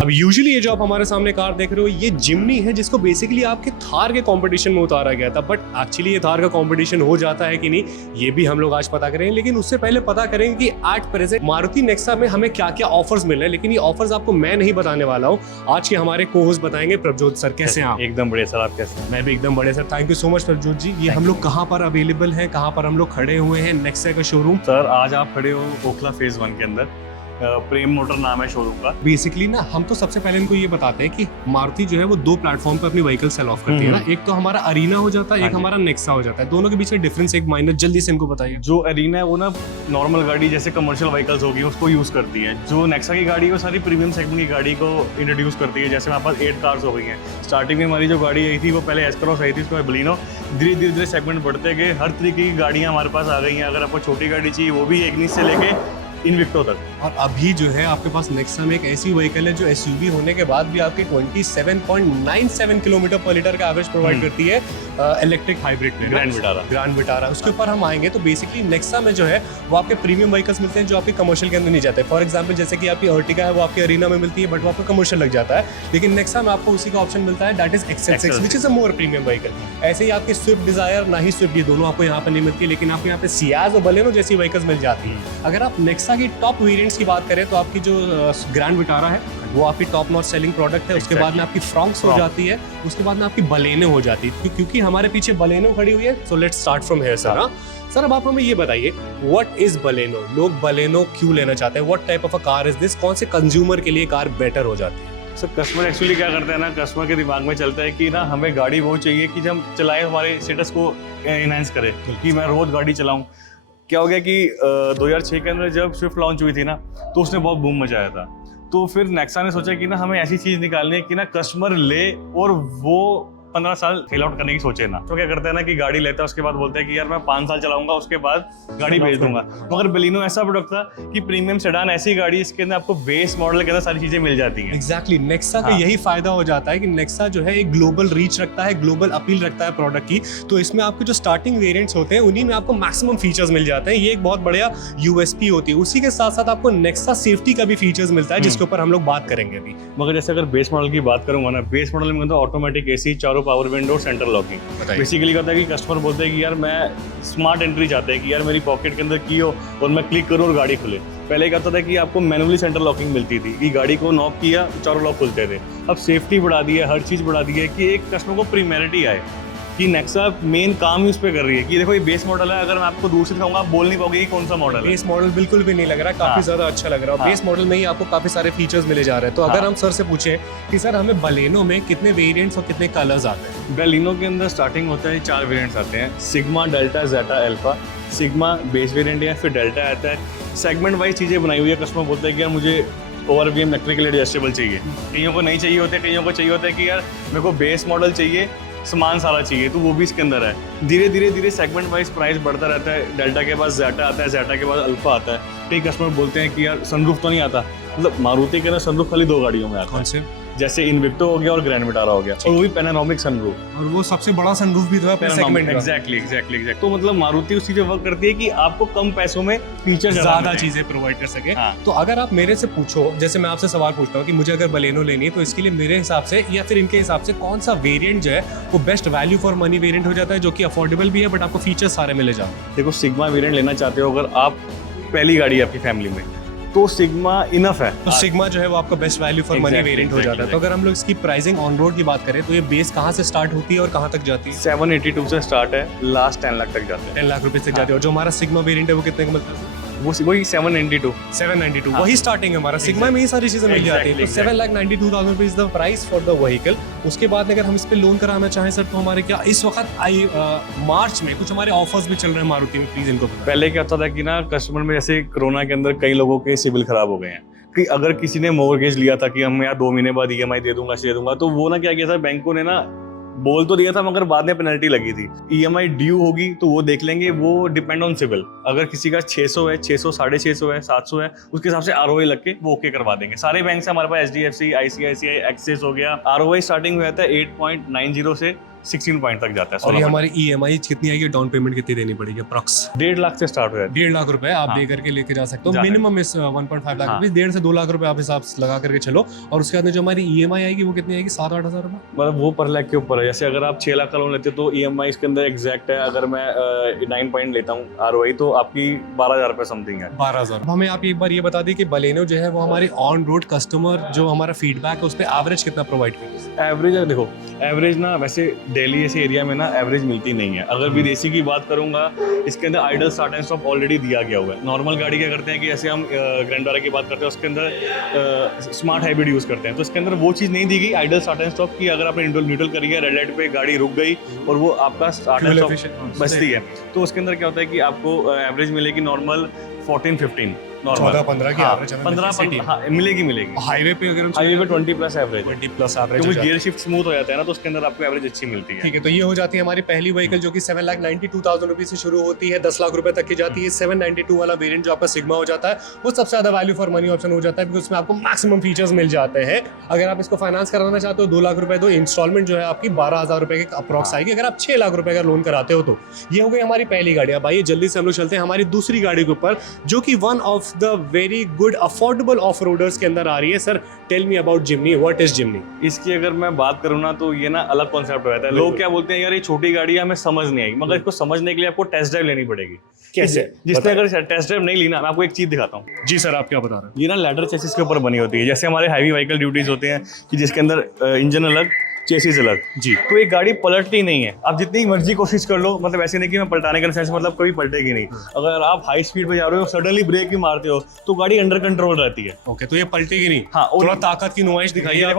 अब यूजुअली ये जो आप हमारे सामने कार देख रहे हो ये जिमनी है, जिसको बेसिकली आपके थार के कंपटीशन में उतारा गया था। बट एक्चुअली ये थार का कंपटीशन हो जाता है कि नहीं, ये भी हम लोग आज पता करेंगे। लेकिन उससे पहले पता करेंगे कि एट प्रेजेंट मारुति नेक्सा में हमें क्या क्या ऑफर्स मिल रहे हैं। लेकिन ये ऑफर्स आपको मैं नहीं बताने वाला हूँ, आज के हमारे को होस्ट बताएंगे। प्रभजोत सर, कैसे हैं आप? एकदम बढ़िया सर, आप कैसे हैं? मैं भी एकदम बढ़िया sir, thank you so much Prabhjot ji. ये हम लोग कहाँ पर अवेलेबल हैं, कहाँ पर हम लोग खड़े हुए हैं नेक्सा का शोरूम? सर आज आप खड़े हो ओखला फेज 1 के अंदर। प्रेम मोटर नाम है शोरूम का। बेसिकली ना हम तो सबसे पहले इनको ये बताते हैं कि मारुति जो है वो दो प्लेटफॉर्म पर अपनी व्हीकल सेल ऑफ करती है ना। एक तो हमारा अरीना हो जाता है, एक हमारा नेक्सा हो जाता है। दोनों के बीच में डिफरेंस एक माइनर जल्दी से इनको बताइए। जो अरीना है वो ना नॉर्मल गाड़ी जैसे कमर्शियल व्हीकल्स होगी उसको यूज करती है। जो नेक्सा की गाड़ी है वो सारी प्रीमियम सेगमेंट की गाड़ी को इंट्रोड्यूस करती है। जैसे हमारे पास 8 कार्स हो गई हैं। स्टार्टिंग में हमारी जो गाड़ी आई थी वो पहले एस्क्रॉस आई थी, उसके बाद बलिनो। धीरे धीरे सेगमेंट बढ़ते गए, हर तरीके की गाड़ियाँ हमारे पास आ गई हैं। अगर आपको छोटी गाड़ी चाहिए वो भी इग्निस से लेके इन्विक्टो तक। और अभी जो है आपके पास नेक्सा में एक ऐसी व्हीकल है जो एसयूवी होने के बाद भी आपकी 27.97 किलोमीटर पर लीटर का एवरेज प्रोवाइड करती है इलेक्ट्रिक हाइब्रिड में, ग्रैंड विटारा। उसके ऊपर हम आएंगे तो बेसिकली नेक्सा में जो है वो आपके प्रीमियम व्हीकल्स मिलते हैं जो आपके कमर्शियल के अंदर नहीं जाते। फॉर एग्जांपल जैसे कि आपकी अर्टिगा है वो आपकी अरीना में मिलती है बट वो आपको कमर्शियल लग जाता है। लेकिन नेक्सा में आपको उसी का ऑप्शन मिलता है, that is XL6 which is a more premium vehicle. ऐसे ही आपकी स्विफ्ट डिजायर ना ही स्विफ्ट, ये दोनों आपको यहाँ पर नहीं मिलती, लेकिन आपको यहाँ पे सियाज और बलेनो जैसी व्हीकल्स मिल जाती है। अगर आप नेक्सा की टॉप वेरिएंट्स की बात करें तो आपकी जो ग्रैंड विटारा है वो आपकी टॉप नॉच सेलिंग प्रोडक्ट है। उसके बाद में आपकी फ्रॉक्स हो जाती है, उसके बाद में आपकी बलेनो हो जाती है। क्योंकि हमारे पीछे बलेनो खड़ी हुई है, so let's start from here sir. Sir अब आप हमें ये बताइए, व्हाट इज बलेनो? लोग बलेनो क्यों लेना चाहते हैं? What type of a car is this? कौन से कंज्यूमर के लिए कार बेटर हो जाती है? सर कस्टमर एक्चुअली क्या करते हैं ना, कस्टमर के दिमाग में चलता है कि ना हमें गाड़ी वो चाहिए कि जब हम चलाएं हमारे स्टेटस को एनहांस करे, कि मैं रोज गाड़ी चलाऊं। क्या हो गया कि 2006 के अंदर जब स्विफ्ट लॉन्च हुई थी ना तो उसने बहुत बूम मचाया था। तो फिर नेक्सा ने सोचा कि ना हमें ऐसी चीज़ निकालनी है कि ना कस्टमर ले और वो 15 साल फेल आउट करने की सोचे ना। तो क्या करते हैं ना कि गाड़ी लेता है, उसके बाद बोलते हैं कि यार मैं 5 साल चलाऊंगा उसके बाद गाड़ी बेच दूंगा। मगर बलिनो ऐसा प्रोडक्ट था कि प्रीमियम सेडान ऐसी गाड़ी इसके अंदर आपको बेस मॉडल के अंदर सारी चीजें मिल जाती हैं। एग्जैक्टली नेक्सा का यही फायदा हो जाता है कि नेक्सा जो है एक ग्लोबल रीच रखता है, ग्लोबल अपील रखता है प्रोडक्ट की। तो इसमें आपके जो स्टार्टिंग वेरिएंट्स होते हैं उन्हीं में आपको मैक्सिमम फीचर्स मिल जाते हैं। ये एक बहुत बढ़िया यूएसपी होती है। उसी के साथ साथ आपको नेक्सा सेफ्टी का भी फीचर्स मिलता है जिसके ऊपर हम लोग बात करेंगे अभी। मगर जैसे अगर बेस मॉडल की बात करूंगा ना, बेस मॉडल में ऑटोमेटिक एसी, चारों पावर विंडो, लॉकिंग। बेसिकली क्या होता है कि कस्टमर बोलते हैं कि यार मैं स्मार्ट एंट्री चाहते हैं कि यार मेरी पॉकेट के अंदर की हो और मैं क्लिक करूं और गाड़ी खुले। पहले क्या होता था कि आपको मैनुअली सेंटर लॉकिंग मिलती थी कि गाड़ी को नॉक किया चारों लॉक खुलते थे। अब सेफ्टी बढ़ा दी है, हर चीज़ बढ़ा दी है कि एक कस्टमर को प्राइमरिटी आए कि नेक्सा मेन काम ही उस पर कर रही है कि देखो ये बेस मॉडल है। अगर मैं आपको दूर से दिखाऊंगा आप बोल नहीं पाओगे कि कौन सा मॉडल है। बेस मॉडल बिल्कुल भी नहीं लग रहा, काफी ज्यादा अच्छा लग रहा है। बेस मॉडल में ही आपको काफी सारे फीचर्स मिले जा रहे हैं। तो अगर हम सर से पूछें कि सर हमें बलेनो में कितने वेरिएंट्स और कितने कलर्स आते हैं? बलिनो के अंदर स्टार्टिंग होता है 4 वेरिएंट्स आते हैं, सिग्मा, डेल्टा, जेटा, अल्फा। सिग्मा बेस वेरिएंट है, फिर डेल्टा आता है। सेगमेंट वाइज चीज़ें बनाई हुई है। कस्टमर बोलते हैं कि यार मुझे ओवरवीएम इलेक्ट्रिकल एडजस्टेबल चाहिए। कईयों को नहीं चाहिए होते, कईयों को चाहिए होता है कि यार मेरे को बेस मॉडल चाहिए, सामान सारा चाहिए, तो वो भी इसके अंदर है। धीरे धीरे सेगमेंट वाइज प्राइस बढ़ता रहता है। डेल्टा के बाद जेटा आता है, जेटा के बाद अल्फा आता है। कई कस्टमर बोलते हैं कि यार सनरूफ तो नहीं आता। मतलब मारुति के अंदर सनरूफ खाली 2 गाड़ियों में आता है। कौन से? जैसे इन्विक्टो हो गया और ग्रैंड विटारा हो गया, और वो भी पैनोरामिक सनरूफ। और वो सबसे बड़ा सनरूफ भी था सेगमेंट में। एग्जैक्टली। तो मतलब मारुति उस चीज़ पे वर्क करती है कि आपको कम पैसों में फीचर ज्यादा चीजें प्रोवाइड कर सके। तो अगर आप मेरे से पूछो, जैसे मैं आपसे सवाल पूछता हूँ कि मुझे अगर बलेनो लेनी है तो इसके लिए मेरे हिसाब से या फिर इनके हिसाब से कौन सा वेरिएंट जो है वो best value for money variant हो जाता है, जो कि अफोर्डेबल भी है बट आपको फीचर्स सारे मिले जाते हैं? देखो सिग्मा वेरिएंट लेना चाहते हो अगर आप, पहली गाड़ी है आपकी फैमिली में, तो सिग्मा इनफ है। तो सिग्मा जो है वो आपका best value for money variant हो जाता है। तो अगर हम लोग इसकी प्राइसिंग ऑन रोड की बात करें तो ये बेस कहाँ से स्टार्ट होती है और कहाँ तक जाती है? 782 से स्टार्ट है, लास्ट 10 लाख तक जाते हैं। 10 लाख रुपए तक जाती है। और जो हमारा सिग्मा वेरिएंट है वो कितने का मिलता है? वो वही 792 वही स्टार्टिंग है हमारा। सिग्मा में ही सारी चीजें मिल जाती है। तो 7,92,000 रुपए is the price for the vehicle. उसके बाद अगर हम इस पे लोन कराना चाहें सर तो हमारे क्या इस वक्त मार्च में कुछ हमारे ऑफर्स भी चल रहे हैं मारुति में, प्लीज इनको बताएं। पहले क्या होता था कि ना कस्टमर में जैसे कोरोना के अंदर कई लोगों के सिविल खराब हो गए हैं कि अगर किसी ने मॉर्गेज लिया था कि हम यार 2 महीने बाद EMI दे दूंगा, तो वो ना क्या किया था, बैंकों ने ना बोल तो दिया था मगर बाद में पेनल्टी लगी थी। EMI ड्यू होगी तो वो देख लेंगे, वो डिपेंड ऑन सिविल। अगर किसी का 600 है, 600, 650 है, 700 है, उसके हिसाब से ROI लग के वो ओके करवा देंगे। सारे बैंक से हमारे पास HDFC, ICICI, एक्सिस हो गया। ROI स्टार्टिंग हुआ था 8.90 से 16 पॉइंट तक जाता है। और ये हमारी EMI कितनी आएगी, डाउन पेमेंट कितनी देनी पड़ेगी अप्रॉक्स? 1.5 लाख से स्टार्ट हो जाती 1.5 लाख रुपए आप दे करके लेके जा सकते हो मिनिमम इस 1.5 लाख रुपए, 1.5 से 2 लाख रुपए आप हिसाब से लगा करके चलो। और उसके बाद में जो हमारी EMI आएगी वो कितनी आएगी, 7-8 हज़ार रुपए? मतलब वो पर लाख के ऊपर है। जैसे अगर आप 6 लाख का लोन लेते हो तो EMI इसके अंदर एग्जैक्ट है, अगर मैं 9 पॉइंट लेता हूँ ROI तो आपकी 12,000 रुपए समथिंग है। 12,000। हमें आप एक बार ये बता दी कि बलेनो जो है वो हमारे ऑन रोड कस्टमर जो हमारा फीडबैक है उस पर एवरेज कितना प्रोवाइड करेगी? एवरेज देखो, एवरेज ना वैसे दिल्ली ऐसे एरिया में ना एवरेज मिलती नहीं है। अगर विदेशी की बात करूंगा, इसके अंदर idol start and stop already दिया गया हुआ है। नॉर्मल गाड़ी क्या करते हैं कि जैसे हम ग्रैंड विटारा की बात करते हैं उसके अंदर स्मार्ट हाइब्रिड यूज़ करते हैं, तो इसके अंदर वो चीज़ नहीं दी गई आइडल स्टार्ट एंड स्टॉप की। अगर आपने न्यूट्रल करी है, रेड लाइट पे गाड़ी रुक गई और वो आपका स्टार्ट एंड स्टॉप बचती है, तो उसके अंदर क्या होता है कि आपको एवरेज मिलेगी नॉर्मल 14-15 14-15 की एवरेज 15 मिलेगी। हाईवे पे अगर हम हाईवे पे 20+ एवरेज, 20+ एवरेज, क्योंकि गियर शिफ्ट स्मूथ हो जाता है ना, तो उसके अंदर आपको एवरेज अच्छी मिलती है। ठीक है, तो ये हो जाती है हमारी पहली व्हीकल जो कि 7,92,000 रुपए से शुरू होती है, 10 लाख रुपए तक की जाती है। 792 वाला वेरिएंट जो आपका सिग्मा हो जाता है वो सबसे ज्यादा वैल्यू फॉर मनी ऑप्शन हो जाता है, क्योंकि उसमें आपको मैक्सिमम फीचर्स मिल जाते हैं। अगर आप इसको फाइनेंस कराना चाहते हो 2 लाख रुपए, तो इंस्टॉलमेंट जो है आपकी 12,000 रुपए के अप्रॉक्स आएगी। अगर आप 6 लाख रुपए का लोन कराते हो तो ये हो गई हमारी पहली गाड़ी। अब आइए जल्दी से हम लोग चलते हैं हमारी दूसरी गाड़ी के ऊपर, जो कि one of the very good affordable off roaders के अंदर आ रही है। Sir tell me about Jimny, what is Jimny? इसकी अगर मैं बात करूँ ना तो ये ना अलग कॉन्सेप्ट रहता है। लोग क्या बोलते हैं, यार ये छोटी गाड़ी है हमें समझ नहीं आई, मगर इसको समझने के लिए आपको टेस्ट ड्राइव लेनी पड़ेगी। कैसे? जिसने अगर टेस्ट ड्राइव नहीं ली ना, मैं आपको एक चीज दिखाता हूँ। जी सर, आप क्या बता रहे हैं? ये ना लैडर चेसिस के ऊपर बनी होती है। जैसे हमारे हैवी व्हीकल ड्यूटीज होते हैं कि जिसके अंदर इंजन अलग, चेसिस अलग जी, तो ये गाड़ी पलटती नहीं है। आप जितनी मर्जी कोशिश कर लो, मतलब ऐसे नहीं कि मैं पलटाने का सेंस मतलब कभी पलटेगी नहीं। अगर आप हाई स्पीड पे जा रहे हो, सडनली ब्रेक भी मारते हो तो गाड़ी अंडर कंट्रोल रहती है। ओके, तो ये पलटेगी नहीं। हाँ, और थोड़ा ताकत की नुमाइश दिखाइए आप।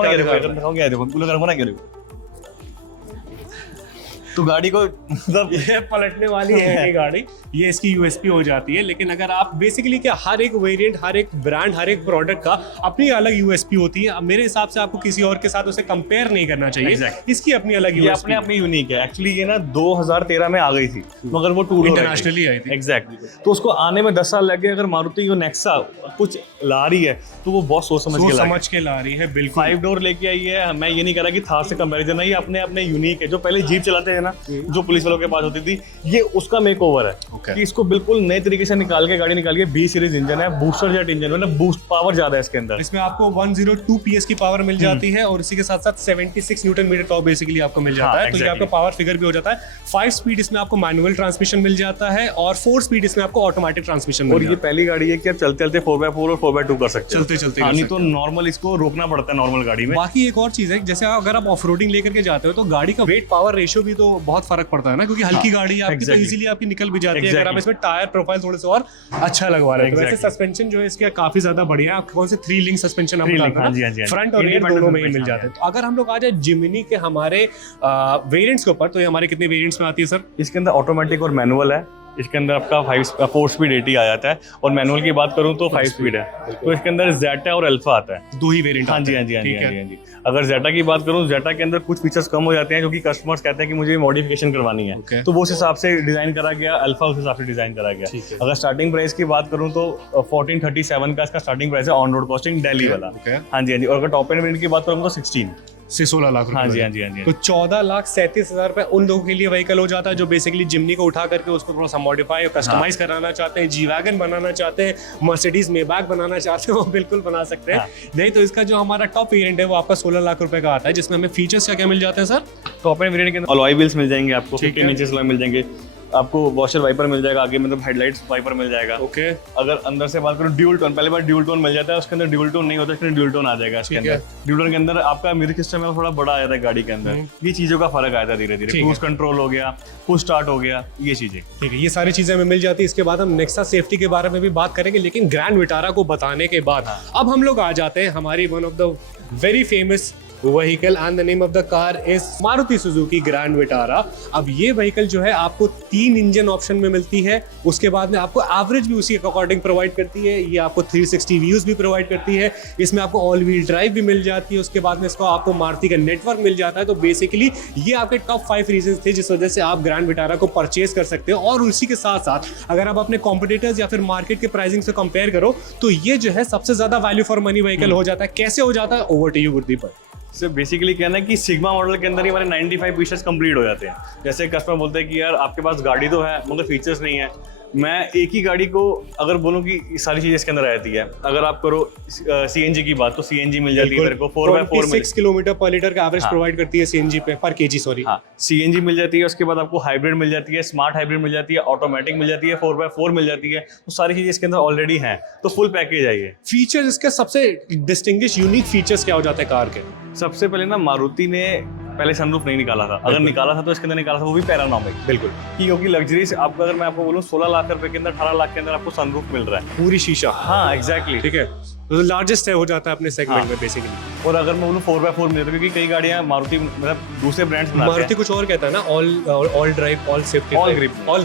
तो गाड़ी को मतलब ये पलटने वाली है ये गाड़ी, ये इसकी यूएसपी हो जाती है। लेकिन अगर आप बेसिकली क्या, हर एक वेरिएंट, हर एक ब्रांड, हर एक प्रोडक्ट का अपनी अलग यूएसपी होती है। अब मेरे हिसाब से आपको किसी और के साथ उसे कंपेयर नहीं करना चाहिए। इसकी अपनी अलग यूएसपी, अपनी यूनिक है। एक्चुअली ये ना 2013 में आ गई थी, मगर वो टू इंटरनेशनली आई थी। एग्जैक्टली, तो उसको आने में 10 साल लग गए। अगर मारुति यो नेक्सा कुछ ला रही है तो वो बहुत सोच समझ के ला रही है। बिल्कुल 5 डोर लेके आई है। मैं ये नहीं कह रहा कि थार से कंपैरिजन है, ये अपने अपने यूनिक है। जो पहले जीप चलाते थे ना, जो पुलिस वालों के पास होती थी, ये उसका मेक ओवर है कि इसको बिल्कुल नए तरीके से निकाल के गाड़ी निकाल के। B सीरीज इंजन है, बूस्टर जेट इंजन, मतलब बूस्ट पावर ज्यादा है इसके अंदर। इसमें आपको 102 PS की पावर मिल जाती है और इसी के साथ साथ 76 न्यूटन मीटर टॉर्क बेसिकली आपको मिल जाता है। तो ये आपका पावर फिगर भी हो जाता है। 5 स्पीड इसमें आपको मैनुअल ट्रांसमिशन मिल जाता है और 4 स्पीड इसमें आपको ऑटोमेटिक ट्रांसमिशन मिल जाता है। और ये पहली गाड़ी है कि आप चलते चलते 4x4 और 4x2 कर सकते हैं, चलते नहीं तो नॉर्मल इसको रोकना पड़ता है नॉर्मल गाड़ी में। बाकी एक और चीज है, जैसे अगर आप ऑफ रोडिंग लेकर के जाते हो तो गाड़ी का वेट पावर रेशियो भी तो बहुत फर्क पड़ता है ना, क्योंकि हल्की गाड़ी है आपकी तो इजीली आपकी निकल भी जाती है। अगर आप इसमें टायर प्रोफाइल थोड़े से और अच्छा लगवा रहे हैं। वैसे सस्पेंशन जो है इसका काफी ज्यादा बढ़िया है। आपको कौन से 3 लिंक सस्पेंशन फ्रंट और रियर दोनों में ही मिल जाते हैं। तो अगर हम लोग आ जाए जिमिनी के हमारे वेरिएंट्स के ऊपर, तो ये हमारे कितने वेरिएंट्स में आती है सर? इसके अंदर ऑटोमेटिक और मैनुअल है। इसके अंदर आपका 4 स्पीड 80 आ जाता है, और मैनुअल की बात करूं तो 5 स्पीड है। तो इसके अंदर जेटा और अल्फा आता है, 2 ही वेरिएंट। हाँ जी। अगर जेटा की बात करूं, जेटा के अंदर कुछ फीचर्स कम हो जाते हैं, क्योंकि कस्टमर्स कहते हैं कि मुझे मॉडिफिकेशन करवानी है, तो वो उस हिसाब से डिजाइन करा गया। अल्फा उस हिसाब से डिजाइन करा गया। अगर स्टार्टिंग प्राइस की बात करूं तो 1437 का इसका स्टार्टिंग प्राइस है, ऑन रोड कॉस्टिंग दिल्ली वाला। हाँ जी। और अगर टॉप एंड वेरिएंट की बात करूं तो 16 से 16 लाख रुपए। हाँ जी। तो 14,37,000 रुपए उन लोगों के लिए व्हीकल हो जाता है जो बेसिकली जिम्नी को उठा करके उसको थोड़ा सा मॉडिफाई और कस्टमाइज कराना चाहते हैं, जी वैगन बनाना चाहते हैं, मर्सिडीज मेबैक बनाना चाहते हैं, वो बिल्कुल बना सकते हैं। नहीं तो इसका जो हमारा टॉप वेरिएंट है वो आपका 16 लाख रुपए का आता है, जिसमें हमें फीचर्स क्या मिल जाते हैं सर? टॉप एंड वेरिएंट के अंदर अलॉय व्हील्स मिल जाएंगे आपको, 15 इंचेस अलॉय मिल जाएंगे आपको। वॉशर वाइपर मिल जाएगा आगे, मतलब हेडलाइट्स वाइपर मिल जाएगा। ओके। अगर अंदर से बात करूं, ड्यूल टोन, पहले बार ड्यूल टोन मिल जाता है, उसके अंदर ड्यूल टोन नहीं होता, इसके अंदर ड्यूल टोन आ जाएगा। इसके अंदर ड्यूल टोन के अंदर आपका म्यूजिक सिस्टम है थोड़ा बड़ा आ जाता है गाड़ी के अंदर। ये चीजों का फर्क आया था धीरे धीरे। क्रूज कंट्रोल हो गया, पुश स्टार्ट हो गया, ये चीजें। ठीक है, ये सारी चीजें हमें मिल जाती है। इसके बाद हम नेक्सा सेफ्टी के बारे में भी बात करेंगे, लेकिन ग्रैंड विटारा को बताने के बाद अब हम लोग आ जाते हैं हमारी one of the very famous vehicle and the name of the car is Maruti Suzuki grand Vitara. अब ये व्हीकल जो है आपको 3 इंजन ऑप्शन में मिलती है, उसके बाद में आपको एवरेज भी उसी के अकॉर्डिंग प्रोवाइड करती है। ये आपको 360 व्यूज भी प्रोवाइड करती है, इसमें आपको ऑल व्हील ड्राइव भी मिल जाती है। उसके बाद में इसको आपको मारुति का नेटवर्क मिल जाता है। तो बेसिकली ये आपके टॉप 5 रीजन थे जिस वजह से आप ग्रैंड विटारा को परचेज कर सकते हो। और उसी के साथ साथ अगर आप अपने कॉम्पिटिटर्स या फिर मार्केट के प्राइसिंग से कंपेयर करो तो ये जो है सबसे ज्यादा वैल्यू फॉर मनी व्हीकल हो जाता है। कैसे हो जाता है? Over to you Gurdeep. सिर्फ बेसिकली कहना है कि सिग्मा मॉडल के अंदर ही हमारे 95 फीचर्स कंप्लीट हो जाते हैं। जैसे कस्टमर बोलते हैं कि यार आपके पास गाड़ी तो है मगर फीचर्स नहीं है। मैं एक ही गाड़ी को अगर बोलूँ कि सारी चीज़ें इसके अंदर रहती है। अगर आप करो सीएनजी की बात तो सीएनजी मिल जाती है मेरे को 4x4 में 6 किलोमीटर पर लीटर का एवरेज प्रोवाइड करती है सीएनजी पे पर केजी, सॉरी। हाँ, सीएनजी मिल जाती है। उसके बाद आपको हाइब्रिड मिल जाती है, स्मार्ट हाइब्रिड मिल जाती है, ऑटोमेटिक मिल जाती है, 4x4 मिल जाती है। तो सारी चीज़ें इसके अंदर ऑलरेडी हैं, तो फुल पैकेज है ये। फीचर्स इसके सबसे डिस्टिंग्विश यूनिक फीचर्स क्या हो जाते हैं कार के? सबसे पहले ना मारुति ने पहले सनरूफ नहीं निकाला था। अगर निकाला था तो इसके अंदर निकाला था वो भी पैरानॉमिक। बिल्कुल, क्योंकि लग्जरी से आपको अगर मैं आपको बोलूँ 16 लाख रुपए के अंदर 18 लाख के अंदर आपको सनरूफ मिल रहा है, पूरी शीशा। हाँ एग्जैक्टली, ठीक है, तो लार्जेस्ट है हो जाता है अपने सेगमेंट में बेसिकली। और अगर मैं बोलूँ 4x4 मिल रहा है, क्योंकि कई गाड़ियाँ मारुति मतलब दूसरे ब्रांड्स बनाते मारुति हैं। कुछ और कहता है ना, all drive, all safety, All grip. All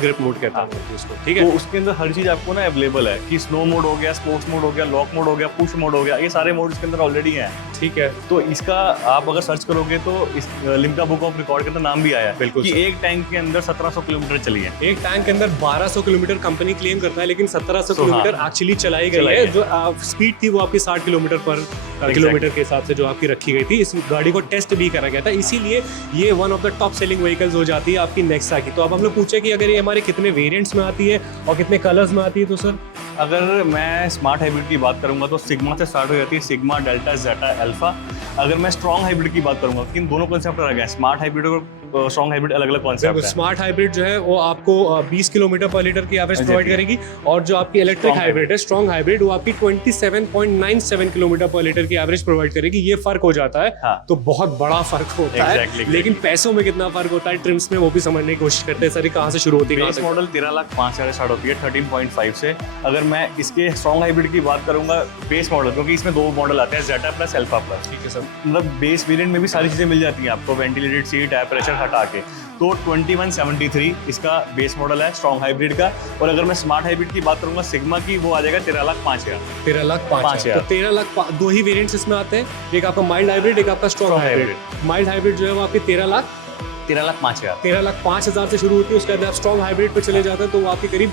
grip mode कहता है मारुति उसको, ठीक तो है। उसके अंदर हर चीज आपको ना अवेलेबल है कि स्नो मोड हो गया, स्पोर्ट्स मोड हो गया, लॉक मोड हो गया, पुश मोड हो गया, ये सारे मोड इसके अंदर ऑलरेडी हैं। ठीक है, तो इसका आप अगर सर्च करोगे तो इस लिम्का बुक ऑफ रिकॉर्ड के अंदर नाम भी आया है बिल्कुल कि सर। एक टैंक के अंदर 1700 किलोमीटर चली है। एक टैंक के अंदर 1200 किलोमीटर कंपनी क्लेम करता है, लेकिन 1700 तो किलोमीटर हाँ, एक्चुअली चलाई गई चलाई है। है। जो स्पीड थी वो आपकी 60 किलोमीटर पर किलोमीटर के हिसाब से जो आपकी रखी गई थी। इस गाड़ी को टेस्ट भी करा गया था, इसीलिए ये one of the top selling vehicles हो जाती है आपकी नेक्सा की। तो अब हम लोग पूछे कि अगर ये हमारे कितने वेरिएंट्स में आती है और कितने कलर्स में आती है, तो सर अगर मैं स्मार्ट हाइब्रिड की बात करूंगा तो सिग्मा से स्टार्ट हो जाती है, सिग्मा, डेल्टा, जेटा, अल्फा। अगर मैं स्ट्रॉन्ग हाइब्रिड की बात करूंगा, इन दोनों कॉन्सेप्ट अलग है। स्मार्ट हाइब्रिड और स्ट्रॉन्ग हाइब्रिड अलग अलग कॉन्सेप्ट है। स्मार्ट हाइब्रिड जो है वो आपको 20 किलोमीटर पर लीटर की एवरेज प्रोवाइड Exactly. करेगी, और जो आपकी इलेक्ट्रिक Strong हाइब्रिड है, स्ट्रॉन्ग हाइब्रिड, वो आपकी 27.97 किलोमीटर पर लीटर की एवरेज प्रोवाइड करेगी। ये फर्क हो जाता है। हाँ। तो बहुत बड़ा फर्क होता Exactly. है, लेकिन पैसों में कितना फर्क होता है ट्रिम्स में, वो भी समझने की कोशिश करते हैं सर, कहाँ से शुरू होती है, कहाँ बेस से? मॉडल 13,05,000 से स्टार्ट होती है 13.5 से। अगर मैं इसके स्ट्रॉन्ग हाइब्रिड की बात करूंगा बेस मॉडल, क्योंकि इसमें दो मॉडल आते हैं, जेटा प्लस, अल्फा प्लस। ठीक है सर। मतलब बेस वेरिएंट में भी सारी चीज़ें मिल जाती हैं आपको, वेंटिलेटेड सीट है, प्रेशर हटा के। तो 2173 इसका बेस मॉडल है स्ट्रॉन्ग हाइब्रिड का। और अगर मैं स्मार्ट हाइब्रिड की बात करूंगा सिग्मा की, वो आ जाएगा 13,05,000। 13,05,000। तो 13,00,000 दो ही वेरिएंट्स इसमें आते हैं, एक आपका माइल्ड हाइब्रिड, एक आपका strong Strong hybrid. Mild hybrid जो है वो आपकी 13,05,000। 13,05,000 से शुरू होती है। उसके बाद आप स्ट्रॉन्ग हाइब्रिड पे चले जाते हैं तो वो आपकी करीब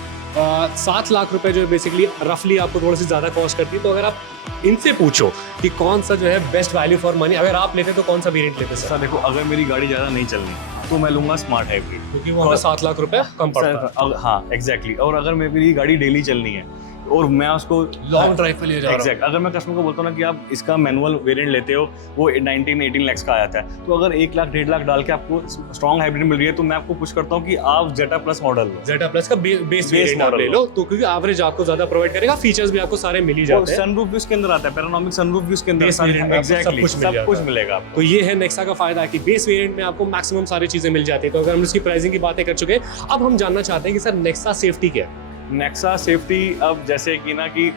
7 लाख रुपए जो है बेसिकली रफली आपको थोड़ी सी ज्यादा कॉस्ट करती है। तो अगर आप इनसे पूछो कि कौन सा जो है बेस्ट वैल्यू फॉर मनी, अगर आप लेते तो कौन सा वेरिएंट लेते सर? सर देखो, अगर मेरी गाड़ी ज़्यादा नहीं चलनी तो मैं लूंगा स्मार्ट हाइब्रिड, क्योंकि वो हमें 7 लाख रुपए कम पड़ता है। हाँ एग्जैक्टली। और अगर मेरी गाड़ी डेली चलनी है और मैं उसको लॉन्ग ड्राइव पे ले जा रहा हूँ। एग्जैक्ट, अगर मैं कस्टमर को बोलता हूँ ना कि आप इसका मैनुअल वेरिएंट लेते हो, वो 19-18 लाख का आया था, तो अगर 1 लाख 1.5 लाख डाल के आपको स्ट्रॉन्ग हाइब्रिड मिल रही है तो मैं आपको पुश करता हूँ कि आप जेटा प्लस मॉडल लो, जेटा प्लस का बेस वेरिएंट आप model ले लो, तो क्योंकि एवरेज आपको ज्यादा प्रोवाइड करेगा, फीचर्स भी आपको सारे मिल ही और जाते हैं। सनरूफ भी उसके अंदर आता है, पैरानोमिक सनरूफ भी उसके अंदर, Base variant में आपको सब एग्जैक्टली कुछ मिल सब जाता कुछ है। मिलेगा आपको। तो ये है नेक्सा का फायदा है कि बेस वेरिएंट में आपको मैक्सिमम सारी चीजें मिल जाती है। तो अगर हम इसकी प्राइसिंग की बातें कर चुके हैं, अब हम जानना चाहते हैं कि सर नेक्सा सेफ्टी क्या है? नेक्सा सेफ्टी, अब जैसे कि ना कि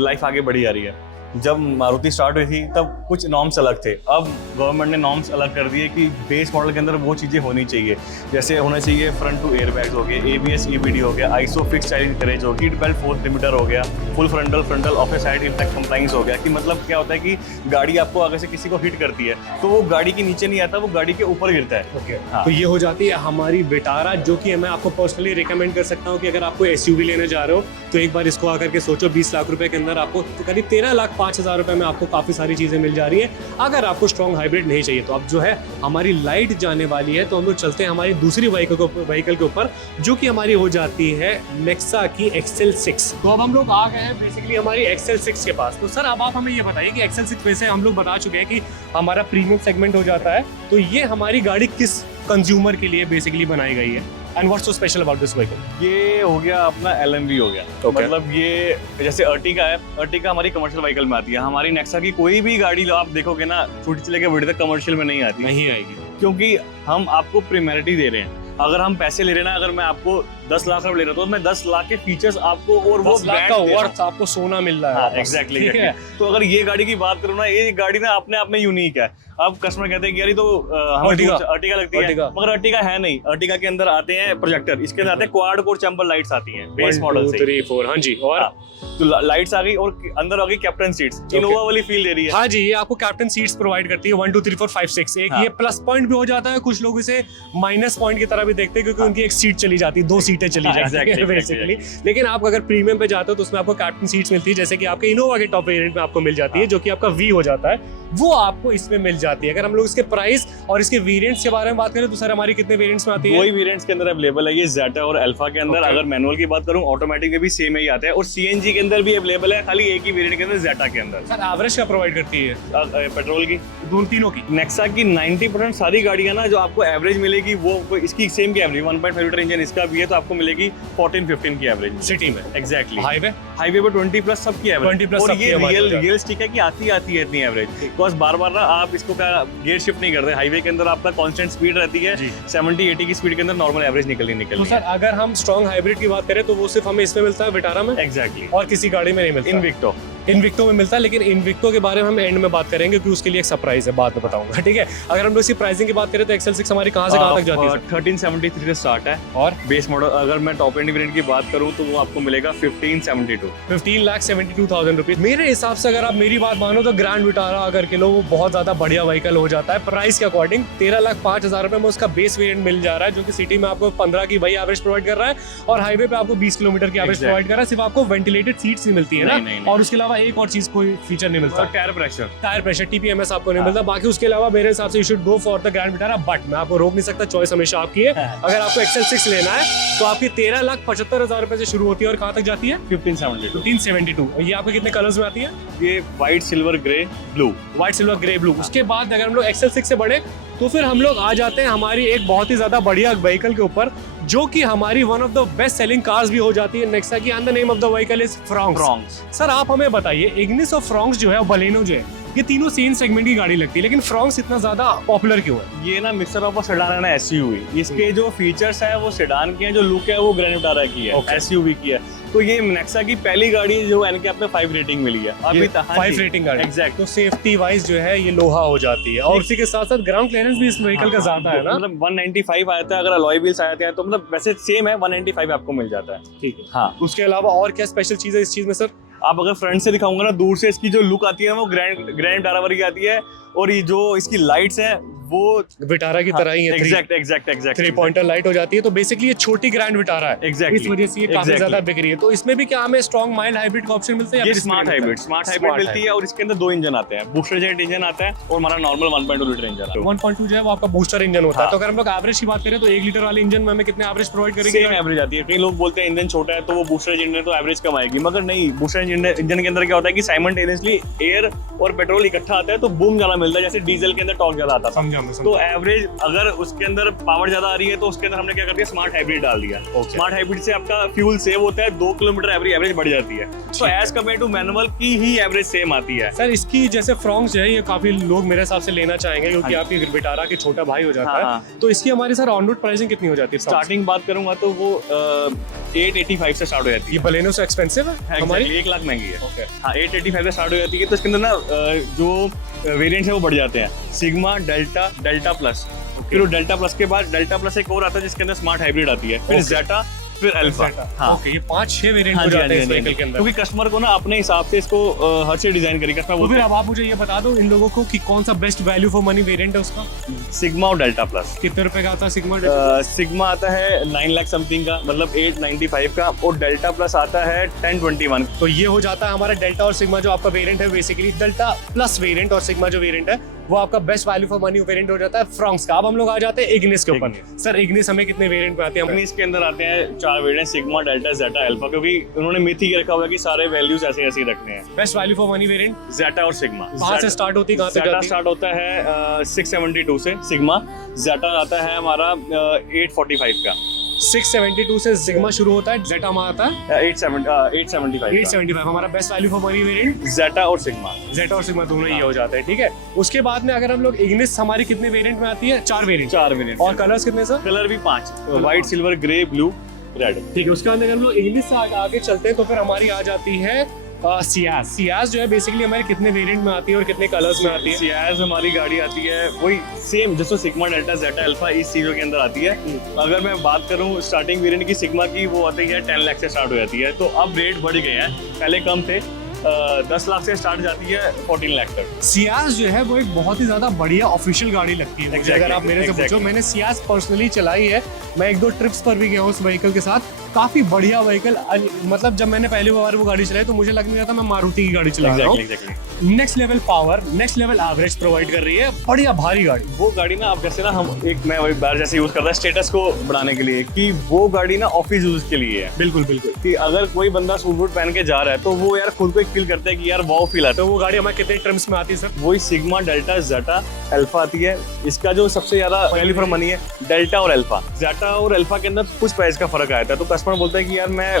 लाइफ आगे बढ़ी जा रही है। जब मारुति स्टार्ट हुई थी तब कुछ नॉर्म्स अलग थे, अब गवर्नमेंट ने नॉर्म्स अलग कर दिए कि बेस मॉडल के अंदर वो चीज़ें होनी चाहिए। जैसे होना चाहिए फ्रंट टू एयरबैग्स हो गए, ABS EBD हो गया, आईसो फिक्स चाइल्ड करेज हो गई, सीट बेल्ट 4 लिमिटर हो गया, full frontal of side intact compliance हो गया। कि मतलब क्या होता है कि गाड़ी आपको आगे से किसी को हिट करती है तो वो गाड़ी के नीचे नहीं आता, वो गाड़ी के ऊपर गिरता है। ओके, हाँ। तो ये हो जाती है हमारी विटारा, जो कि मैं आपको पर्सनली रिकमेंड कर सकता हूँ कि अगर आपको SUV लेने जा रहे हो तो एक बार इसको आकर के सोचो। 20 लाख रुपए के अंदर आपको तो करीब 13,05,000 रुपए में आपको काफी सारी चीजें मिल जा रही है। अगर आपको स्ट्रॉन्ग हाइब्रिड नहीं चाहिए तो अब जो है हमारी लाइट जाने वाली है, तो हम लोग चलते हैं हमारी दूसरी व्हीकल के ऊपर, जो कि हमारी हो जाती है नेक्सा की XL6। तो अब हम लोग आ गए हैं बेसिकली हमारी XL6 के पास। तो सर अब आप हमें ये बताइए कि XL6 में से हम लोग बता चुके हैं कि हमारा प्रीमियम सेगमेंट हो जाता है, तो ये हमारी गाड़ी किस कंज्यूमर के लिए बेसिकली बनाई गई है, and what's so special about this vehicle? ये हो गया अपना LMV हो गया। Okay. मतलब ये जैसे अर्टिगा है, अर्टिगा हमारी कमर्शियल व्हीकल में आती है। हमारी नेक्सा की कोई भी गाड़ी आप देखोगे ना, छोटी से लेकर बड़ी तक कमर्शियल में नहीं आती, नहीं आएगी, क्योंकि हम आपको प्रायोरिटी दे रहे हैं। अगर हम पैसे ले रहे हैं ना, अगर मैं आपको 10 लाख रुपए ले रहा हूँ तो मैं 10 लाख के फीचर्स आपको और वो 10 लाख का वर्थ आपको सोना मिल रहा है। हाँ, वापस, एग्जैक्टली। ठीक है। तो अगर ये गाड़ी की बात करूँ ना, ये गाड़ी ना अपने आप में यूनिक है। अब कस्टमर कहते हैं कि यार ये तो हमें अर्टिगा लगती है, मगर अर्टिगा है नहीं। अर्टिगा के अंदर आते हैं प्रोजेक्टर, इसके अंदर आते हैं क्वाड कोर चैम्बर लाइट्स आती हैं बेस मॉडल से। 1 2 3 4, हाँ जी। और तो लाइट्स आ गई और अंदर आ गई कैप्टन सीट्स, इनोवा वाली फील दे रही है। हाँ जी, ये आपको कैप्टन सीट्स प्रोवाइड करती है 1 2 3 4 5 6। एक हाँ। ये प्लस पॉइंट भी हो जाता है, कुछ लोग इसे माइनस पॉइंट की तरह भी देखते हैं क्योंकि उनकी एक सीट चली जाती है, 2 सीट सीटें चली जाती है बेसिकली। लेकिन आप अगर प्रीमियम पे जाते हो तो उसमें आपको कैप्टन सीट्स मिलती है, जैसे कि आपके इनोवा के टॉप वेरिएंट में आपको मिल जाती है, जो कि आपका वी हो जाता है, वो आपको इसमें मिल जाती है। अगर हम लोग इसके प्राइस और इसके वेरिएंट्स के बारे में बात करें तो सर हमारी कितने वेरिएंट्स में आती है? वही वेरिएंट्स के अंदर अवेलेबल है ये जेटा और अल्फा के अंदर। अगर मैनुअल की बात करूं ऑटोमेटिक में भी सेम ही आता है, और सीएनजी के अंदर भी अवेलेबल है, खाली एक ही वेरिएंट के अंदर जेटा के अंदर। सर एवरेज क्या प्रोवाइड करती है पेट्रोल की? दोनों तीनों की? नेक्सा की 90% सारी गाड़ियां ना जो आपको एवरेज मिलेगी वो इसकी सेम की एवरेज 1.5 लीटर इंजन इसका भी है, तो आपको मिलेगी 14-15 की एवरेज सिटी में। एग्जैक्टली। हाईवे पे 20 प्लस सबकी एवरेज 20 प्लस और सबकी ये हमारी हो जाती रियलिस्टिक है कि आती है इतनी एवरेज, बिकॉज बार बार ना आप इसको क्या गियर शिफ्ट नहीं करते। हाईवे के अंदर आपका कांस्टेंट स्पीड रहती है 70-80 की स्पीड के अंदर नॉर्मल एवरेज निकलनी तो सर अगर हम स्ट्रॉन्ग हाइब्रिड की बात करें तो वो सिर्फ हमें इसमें मिलता है विटारा में? एग्जैक्टली। और किसी गाड़ी में नहीं मिलता? इनविक्टो में मिलता है, लेकिन इनविक्टो के बारे में हम एंड में बात करेंगे क्योंकि उसके लिए एक सरप्राइज है, बाद में बताऊंगा, ठीक है। अगर हम लोग इसकी प्राइसिंग की बात करें तो XL6 हमारी कहां से कहां तक जाती है? 1373 से स्टार्ट है, और बेस मॉडल अगर मैं टॉप एंड वेरिएंट की बात करूं तो वो आपको मिलेगा 15,72,000 रुपीज। मेरे हिसाब से अगर आप मेरी बात मानो तो ग्रैंड विटारा अगर के लो वो बहुत ज्यादा बढ़िया व्हीकल हो जाता है प्राइस के अकॉर्डिंग। 13,05,000 रुपए में उसका बेस वेरिएंट मिल जा रहा है, जो कि सिटी में आपको 15 की वही एवरेज प्रोवाइड कर रहा है, और हाईवे पे आपको 20 किलोमीटर की एवरेज प्रोवाइड कर रहा है। सिर्फ आपको वेंटिलेटेड सीट्स ही मिलती है ना, और उसके अलावा एक और चीज कोई फीचर नहीं मिलता। टायर प्रेशर TPMS आपको नहीं मिलता। बाकी उसके अलावा मेरे हिसाब से you should go for the grand Vitara, but मैं आपको रोक नहीं सकता, चॉइस हमेशा आपकी है। अगर आपको XL6 लेना है तो आपकी 13,75,000 रुपए से शुरू होती है और कहां तक जाती है? 1572। और ये आपके कितने कलर्स में आती है? ये white silver grey blue. White silver grey blue. उसके बाद अगर हम लोग XL6 से बढ़े तो फिर हम लोग आ जाते हैं हमारी एक बहुत ही ज्यादा बढ़िया व्हीकल के ऊपर, जो कि हमारी one of the best selling cars भी हो जाती है नेक्सा की, and the name of the vehicle is Fronx. Sir आप हमें बताइए, इग्निस और फ्रॉन्क्स जो है और बलेनो जो है, ये तीनों सेम सेगमेंट की गाड़ी लगती है, लेकिन फ्रॉन्क्स इतना ज्यादा पॉपुलर क्यों है? ये ना मिक्सर ऑफ सेडान है ना एसयूवी। इसके जो फीचर्स है वो सेडान के हैं, जो लुक है वो ग्रैंड विटारा की है, एसयूवी की है। तो ये नेक्सा की पहली गाड़ी जो NCAP में 5 रेटिंग मिली है अभी तक। 5 रेटिंग गाड़ी, एग्जैक्ट। तो सेफ्टी वाइज जो है ये लोहा हो जाती है, और उसी के साथ साथ ग्राउंड क्लियरेंस भी इस व्हीकल का ज्यादा है ना। मतलब 195 आता है, अगर अलॉय व्हील्स आते हैं तो मतलब वैसे सेम है, 195 आपको मिल जाता है। ठीक है। हाँ, उसके अलावा और क्या स्पेशल चीज है इस चीज में सर? आप अगर फ्रंट से दिखाऊंगा ना, दूर से इसकी जो लुक आती है वो ग्रैंड विटारा वाली आती है, और ये जो इसकी लाइट्स हैं वो विटारा की तरह ही है। एग्जैक्ट 3 पॉइंटर लाइट हो जाती है, तो बेसिकली ये छोटी ग्रैंड विटारा है। Exactly. इस वजह से ये काफी ज्यादा बिक रही है। तो इसमें भी क्या हमें स्ट्रॉन्ग माइल्ड हाइब्रिड का ऑप्शन मिलता है? ये स्मार्ट हाइब्रिड मिलती है, और इसके अंदर 2 इंजन आते हैं, बूस्टर जेट इंजन आता है और हमारा नॉर्मल 1.2 लीटर इंजन आता है। 1.2 जो है वो आपका बूस्टर इंजन होता है। तो अगर हम लोग एवरेज की बात करें तो 1 लीटर वाले इंजन में हमें कितने एवरेज प्रोवाइड करेंगे? सेम एवरेज आती है। कई लोग बोलते हैं इंजन छोटा है तो वो बूस्टर इंजन है तो एवरेज कम आएगी, मगर नहीं। बूस्टर इंजन के अंदर क्या होता है कि साइमल्टेनियसली एयर और पेट्रोल इकट्ठा आता है तो बूम ज्यादा मिलता है, जैसे डीजल के अंदर टॉर्क ज्यादा आता है। तो एवरेज अगर उसके अंदर पावर ज्यादा आ रही है तो उसके अंदर हमने क्या कर दिया, स्मार्ट हाइब्रिड डाल दिया। स्मार्ट हाइब्रिड से आपका फ्यूल सेव होता है, 2 किलोमीटर एवरेज बढ़ जाती है। तो एज कम्पेयर टू मैनुअल की ही एवरेज सेम आती है। सर इसकी जैसे फ्रॉन्क्स जो है ये काफी लोग मेरे हिसाब से लेना चाहेंगे, क्योंकि आपकी विटारा के छोटा भाई हो जाता है। तो इसकी हमारी सर ऑन रोड प्राइसिंग कितनी हो जाती है? स्टार्टिंग बात करूंगा तो वो 885 से स्टार्ट हो जाती है। ये बलेनो से एक्सपेंसिव है हमारी? 1 लाख महंगी है। हाँ, 885 से स्टार्ट हो जाती है। तो इसके अंदर ना जो वेरिएंट्स है वो बढ़ जाते हैं, सिग्मा, डेल्टा प्लस। फिर डेल्टा प्लस के बाद डेल्टा प्लस एक और आता है जिसके अंदर स्मार्ट हाइब्रिड आती है, फिर जेटा, फिर अल्फा। ओके, ये 5-6 वेरिएंट हो जाते हैं इस व्हीकल के अंदर, क्योंकि कस्टमर को ना अपने हिसाब से इसको हर से डिजाइन करेगा। तो फिर अब आप मुझे ये बता दो इन लोगों को कि कौन सा best value for money variant है उसका? सिग्मा और डेल्टा प्लस। कितने रुपए का आता है सिग्मा? सिग्मा आता है 9 लाख समथिंग का, मतलब 895 का, और डेल्टा प्लस आता है 1021। तो ये हो जाता है हमारा डेल्टा और सिग्मा जो आपका वेरिएंट है। बेसिकली डेल्टा प्लस वेरिएंट और सिग्मा जो वेरिएंट है वो आपका best value for money variant हो जाता है फ्रॉन्क्स का। अब हम लोग आ जाते हैं इग्निस के ऊपर। सर इग्निस हमें कितने वेरिएंट पे आते हैं? इग्निस के अंदर आते हैं 4 वेरिएंट, सिग्मा, डेल्टा, जेटा, अल्फा, क्योंकि उन्होंने मिथ ही रखा हुआ है कि सारे वैल्यूज ऐसे ऐसे ही रखने हैं। Best value for money variant Zeta और सिग्मा। कहां से स्टार्ट होती है, कहां से जाती है? स्टार्ट होता है 672 से सिग्मा, जेटा आता है हमारा 845 का। 672 से सिग्मा शुरू होता है, जेटा में आता है 875 हमारा best value for money variant. Zeta और सिग्मा दोनों ही हो जाते हैं, ठीक है। उसके बाद में अगर हम लोग इग्निस हमारी कितने वेरिएंट में आती है? 4 वेरिएंट। और कलर्स कितने सर? कलर भी 5, white, silver, grey, blue, red. ठीक है। उसके बाद अगर हम लोग इग्निस से आगे चलते हैं तो फिर हमारी आ जाती है सियाज जो है बेसिकली हमारे कितने वेरिएंट में आती है और कितने कलर्स में आती है? सियाज हमारी गाड़ी आती है वही सेम जैसे सिग्मा, डेल्टा, जेटा, अल्फा इस चीजों के अंदर आती है। अगर मैं बात करूं स्टार्टिंग वेरिएंट की सिग्मा की, वो आती है 10 लाख से स्टार्ट हो जाती है। तो अब रेट बढ़ गए हैं, पहले कम थे, 10 लाख से स्टार्ट जाती है 14 लाख तक। सियाज जो है वो एक बहुत ही ज्यादा बढ़िया ऑफिशियल गाड़ी लगती है मुझे। अगर आप मेरे से पूछो, मैंने सियाज पर्सनली चलाई है, मैं 1-2 ट्रिप्स पर भी गया हूँ उस व्हीकल के साथ। काफी बढ़िया व्हीकल, मतलब जब मैंने पहली बार वो गाड़ी चलाई तो मुझे लग नहीं रहा था मैं मारुति की गाड़ी चला रहा हूँ। Next level power, next level average provide कर रही है, बढ़िया भारी गाड़ी। वो गाड़ी ना, आप जैसे ना मैं वही बार जैसे यूज करता है स्टेटस को बढ़ाने के लिए, कि वो गाड़ी ना ऑफिस यूज के लिए है। बिल्कुल बिल्कुल, कि अगर कोई बंदा सूट वूट पहन के जा रहा है तो वो यार खुद को एक फील करता है कि यार वाओ फील आता है। तो वो गाड़ी हमारे कितने ट्रिम्स में आती है सर? वही सिग्मा, डेल्टा, ज़ेटा, अल्फा आती है। इसका जो सबसे ज्यादा वैल्यू फॉर मनी है डेल्टा और अल्फा। ज़ेटा और अल्फा के अंदर कुछ प्राइस का फर्क आया था, तो कस्टमर बोलता है कि यार मैं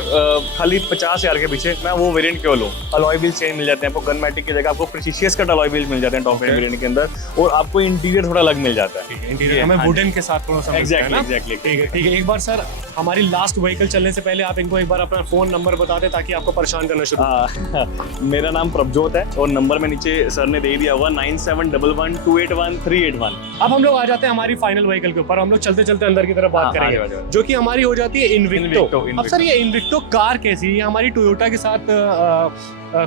खाली 50,000 के पीछे मैं वो वेरिएंट क्यों लूं। अलॉय व्हील्स चेंज मिल जाते हैं आपको, गनमैटिक की जगह आपको प्रेसिशियस कट अलॉय व्हील्स मिल जाते हैं टॉप एंड वेरिएंट के अंदर, और आपको इंटीरियर थोड़ा अलग मिल जाता है। इंटीरियर हमें वुडन के साथ थोड़ा सा एग्जैक्टली। ठीक है। एक बार सर हमारी लास्ट व्हीकल चलने से पहले आप इनको एक बार अपना फोन नंबर बता दें ताकि आपको परेशान करना शुरू। मेरा नाम प्रभजोत है और नंबर में नीचे सर ने दे दिया हुआ 9711281381। अब हम लोग आ जाते हैं हमारी फाइनल व्हीकल के ऊपर। हम लोग चलते चलते अंदर की तरफ बात करेंगे, जो कि हमारी हो जाती है इन्विक्टो। अब सर ये इन्विक्टो कार कैसी है? ये हमारी टोयोटा के साथ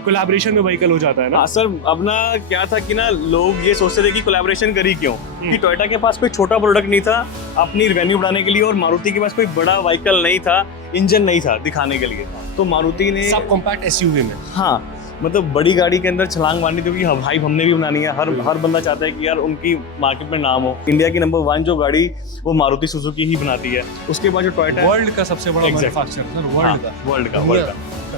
कोलैबोरेशन में व्हीकल हो जाता है ना? सर अब ना क्या था कि ना लोग ये सोचते थे कि कोलैबोरेशन करी क्यों, कि टोयोटा के पास कोई छोटा प्रोडक्ट नहीं था अपनी रेवेन्यू बढ़ाने के लिए, और मारुति के पास कोई बड़ा व्हीकल नहीं था, इंजन नहीं था दिखाने के लिए, तो मारुति ने सब कॉम्पैक्ट एसयूवी में, हाँ मतलब बड़ी गाड़ी के अंदर छलांग मारनी थी, क्योंकि हाइप हमने भी बनानी है। हर बंदा चाहता है कि यार उनकी मार्केट में नाम हो। इंडिया की नंबर 1 जो गाड़ी वो मारुति सुजुकी ही बनाती है। उसके बाद जो टोयोटा वर्ल्ड का सबसे बड़ा मैन्युफैक्चरर वर्ल्ड का।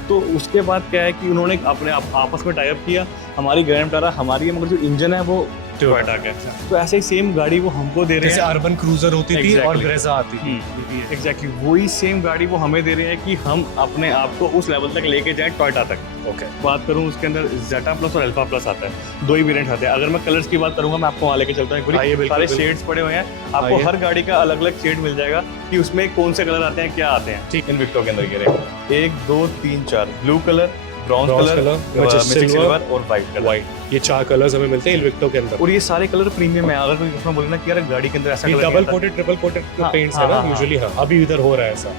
तो उसके बाद क्या है कि उन्होंने अपने आपस में टाई अप किया। हमारी ग्रैंड विटारा हमारी है, मगर जो इंजन है वो टोयोटा का है। तो ऐसे ही सेम गाड़ी वो हमको दे रहे हैं, जैसे अर्बन क्रूजर होती थी और ब्रेजा आती थी। एग्जैक्टली वही सेम गाड़ी वो हमें दे रहे हैं कि हम अपने आप को उस लेवल तक लेके जाएं टोयोटा तक। बात करूं उसके अंदर ज़ेटा प्लस और अल्फा प्लस आता है, 2 ही वेरिएंट आते हैं। अगर मैं कलर्स की बात करूंगा, मैं आपको वहाँ लेके चलता हूँ। सारे शेड्स पड़े हुए हैं, आपको हर गाड़ी का अलग अलग शेड मिल जाएगा कि उसमें कौन से कलर आते हैं, क्या आते हैं। ठीक, इन्विक्टो के अंदर ये रहे 1 2 3 4 blue colour, bronze colour, silver और व्हाइट कलर। ये 4 कलर्स हमें मिलते हैं इन्विक्टो के अंदर, और ये सारे कलर प्रीमियम है। अगर कोई कस्टमर बोले ना कि यार गाड़ी के अंदर ऐसा colour double coated triple coated paints है ना यूजुअली, अभी इधर हो रहा है ऐसा।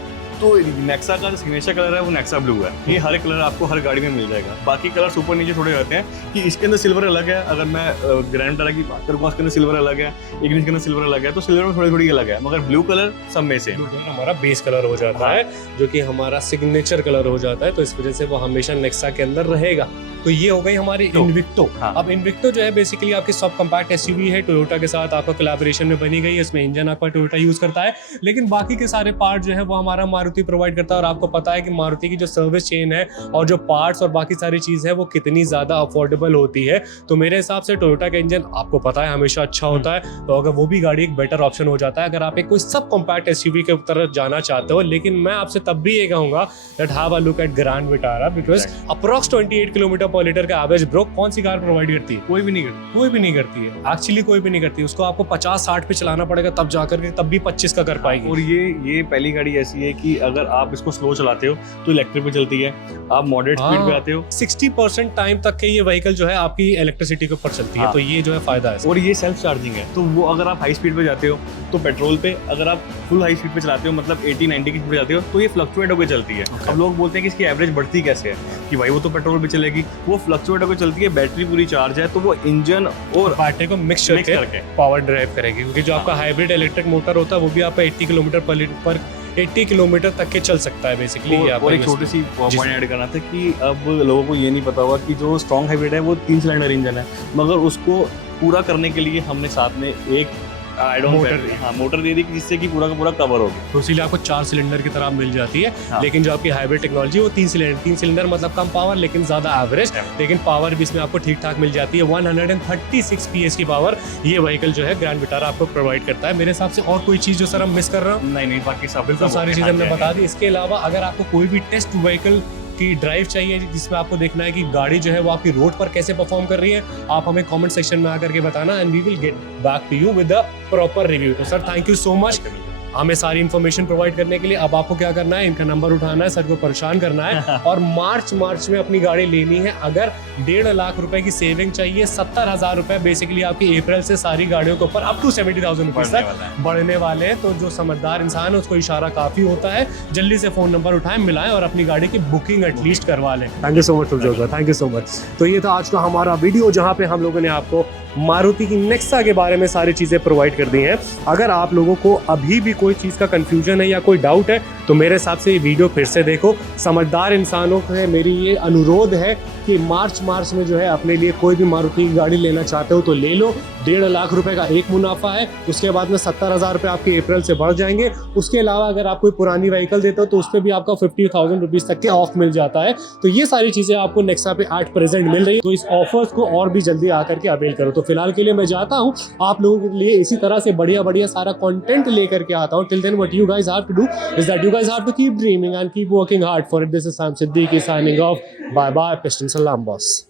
तो नेक्सा का जो सिग्नेचर कलर है वो नेक्सा ब्लू है। ये हर एक कलर आपको हर गाड़ी में मिल जाएगा। बाकी कलर्स ऊपर नीचे थोड़े रहते हैं कि इसके अंदर सिल्वर अलग है। अगर मैं ग्रैंड विटारा की बात करूँगा, उसके अंदर सिल्वर अलग है, इग्निस के अंदर सिल्वर अलग है, तो सिल्वर में थोड़ी थोड़ी अलग है, मगर ब्लू कलर सब में से हमारा बेस कलर हो जाता है, जो कि हमारा सिग्नेचर कलर हो जाता है। तो इस वजह से वो हमेशा नेक्सा के अंदर रहेगा। तो ये हो गई हमारी इन्विक्टो। अब इन्विक्टो जो है बेसिकली आपकी सब कॉम्पैक्ट एसयूवी है, टोयोटा के साथ आपका कोलैबोरेशन में बनी गई है। इसमें इंजन आपका टोयोटा यूज करता है, लेकिन बाकी के सारे पार्ट जो है वो हमारा मारुति प्रोवाइड करता है। और आपको पता है कि मारुति की जो सर्विस चेन है और जो पार्ट्स और बाकी सारी चीज है वो कितनी ज्यादा अफोर्डेबल होती है। तो मेरे हिसाब से टोयोटा का इंजन आपको पता है हमेशा अच्छा होता है, तो अगर वो भी गाड़ी एक बेटर ऑप्शन हो जाता है अगर आप एक कोई सब कॉम्पैक्ट एसयूवी के तरफ जाना चाहते हो। लेकिन मैं आपसे तब भी ये कहूंगा that have a look at grand Vitara, because approx 28 kilometre पर लीटर का एवरेज ब्रो कौन सी कार प्रोवाइड करती है? कोई भी नहीं करती, कोई भी नहीं करती है एक्चुअली, कोई भी नहीं करती। उसको आपको 50-60 पे चलाना पड़ेगा तब जाकर के, तब भी 25 का कर पाएगी। और ये पहली गाड़ी ऐसी है कि अगर आप इसको स्लो चलाते हो तो इलेक्ट्रिक पे चलती है, आप मॉडरेट स्पीड पे आते हो 60% टाइम तक के ये व्हीकल जो है आपकी इलेक्ट्रिसिटी के ऊपर चलती है। तो ये जो है फायदा है। और ये सेल्फ चार्जिंग है, तो वो अगर आप हाई स्पीड पे जाते हो तो पेट्रोल पे, अगर आप फुल हाई स्पीड पे चलाते हो मतलब 80-90 की स्पीड पे जाते हो तो ये फ्लक्चुएट होकर चलती है। अब लोग बोलते हैं कि इसकी एवरेज बढ़ती कैसे है, कि भाई वो तो पेट्रोल पे चलेगी, वो फ्लक्चुएट होकर चलती है। बैटरी पूरी चार्ज है तो वो इंजन और बैटरी को मिक्स करके पावर ड्राइव करेगी, क्योंकि जो आपका हाइब्रिड इलेक्ट्रिक मोटर होता है वो भी आपका 80 किलोमीटर तक के चल सकता है बेसिकली। और एक छोटी सी पॉइंट ऐड करना था कि अब लोगों को ये नहीं पता होगा कि जो स्ट्रॉन्ग हाइब्रिड है वो 3 सिलेंडर इंजन है, मगर उसको पूरा करने के लिए हमने साथ में एक मोटर दे दी जिससे कि पूरा का पूरा कवर हो गया। तो इसीलिए आपको 4 सिलेंडर की तरह मिल जाती है। लेकिन जो आपकी हाइब्रिड टेक्नोलॉजी वो 3 सिलेंडर मतलब कम पावर लेकिन ज्यादा एवरेज, लेकिन पावर भी इसमें आपको ठीक ठाक मिल जाती है। 136 PS की पावर ये व्हीकल जो है ग्रैंड विटारा आपको प्रोवाइड करता है। मेरे हिसाब से और कोई चीज जो सर हम मिस कर रहे हो? नहीं, बाकी सब बिल्कुल सारी चीजें हमने बता दी। इसके अलावा अगर आपको कोई भी टेस्ट व्हीकल की ड्राइव चाहिए जिसमें आपको देखना है कि गाड़ी जो है वो आपकी रोड पर कैसे परफॉर्म कर रही है, आप हमें कमेंट सेक्शन में आकर के बताना and we will get back to you with the proper review. तो sir thank you so much. हमें सारी इन्फॉर्मेशन प्रोवाइड करने के लिए। अब आपको क्या करना है, इनका नंबर उठाना है, सर को परेशान करना है और मार्च में अपनी गाड़ी लेनी है। अगर 1.5 लाख रुपए की सेविंग चाहिए, 70,000 रुपए बेसिकली आपकी अप्रैल से सारी गाड़ियों के ऊपर अप टू 70,000 रुपीज तक बढ़ने वाले हैं। तो जो समझदार इंसान है उसको इशारा काफी होता है। जल्दी से फोन नंबर उठाएं, मिलाएं और अपनी गाड़ी की बुकिंग एटलीस्ट करवा लें। Thank you so much sir, thank you so much. तो ये था आज का हमारा वीडियो जहाँ पे हम लोगों ने आपको मारुति की नेक्सा के बारे में सारी चीजें प्रोवाइड कर दी हैं। अगर आप लोगों को अभी भी कोई चीज का कंफ्यूजन है या कोई डाउट है तो मेरे हिसाब से ये वीडियो फिर से देखो। समझदार इंसानों से मेरी ये अनुरोध है कि मार्च में जो है अपने लिए कोई भी मारुति की गाड़ी लेना चाहते हो तो ले लो। 1.5 लाख रुपए का एक मुनाफा है, उसके बाद में 70,000 रुपए आपके अप्रैल से बढ़ जाएंगे। उसके अलावा अगर आप कोई पुरानी व्हीकल देते हो तो उस पर भी आपका 50,000 रुपीज तक के ऑफ मिल जाता है। तो ये सारी चीजें आपको नेक्सा पे एट प्रेजेंट मिल रही है। तो इस ऑफर्स को और भी जल्दी आकर के अवेल करो। तो फिलहाल के लिए मैं जाता हूँ, आप लोगों के लिए इसी तरह से बढ़िया सारा कंटेंट लेकर के आता हूँ। Till then what you guys have to do is that you guys have to keep dreaming and keep working hard for it. This is Sam Siddiqui signing off. Bye bye, पिस्टन सलाम बॉस।